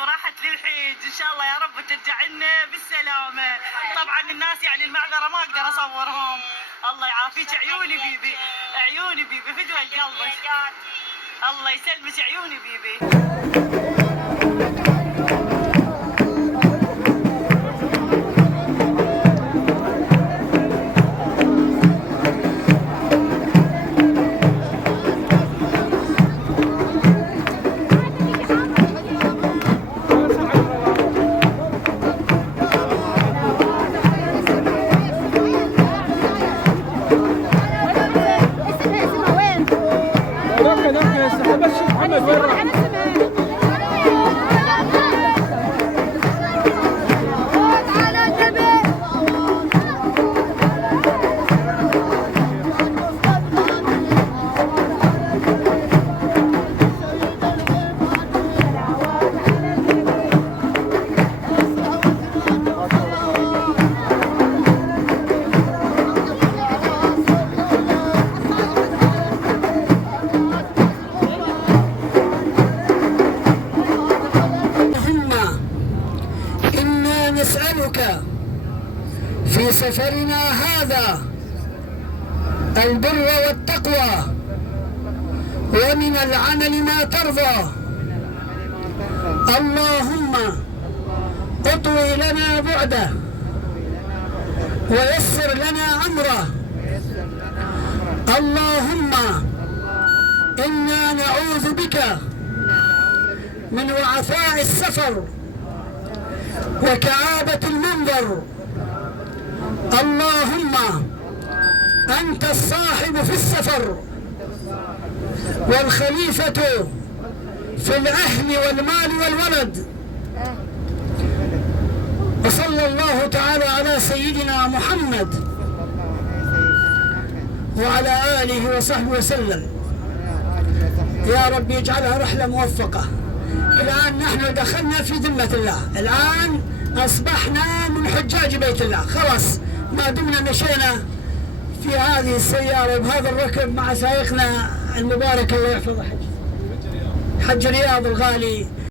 وراحت للحج، ان شاء الله يا رب ترجع لنا بالسلامه. طبعا الناس يعني المعذره ما اقدر اصورهم. الله يعافيك عيوني بيبي، عيوني بيبي فدوى القلب. الله يسلمك عيوني بيبي. نسألك في سفرنا هذا البر والتقوى ومن العمل ما ترضى. اللهم اطوي لنا بعده ويسر لنا أمره. اللهم إنا نعوذ بك من وعثاء السفر وكآبة المنظر. اللهم أنت الصاحب في السفر والخليفة في الأهل والمال والولد. وصلى الله تعالى على سيدنا محمد وعلى آله وصحبه وسلم. يا رب يجعلها رحلة موفقة. الآن نحن دخلنا في ذمة الله، الآن أصبحنا من حجاج بيت الله، خلاص ما دمنا مشينا في هذه السيارة بهذا الركب مع سائقنا المبارك الله يحفظه حج رياض الغالي.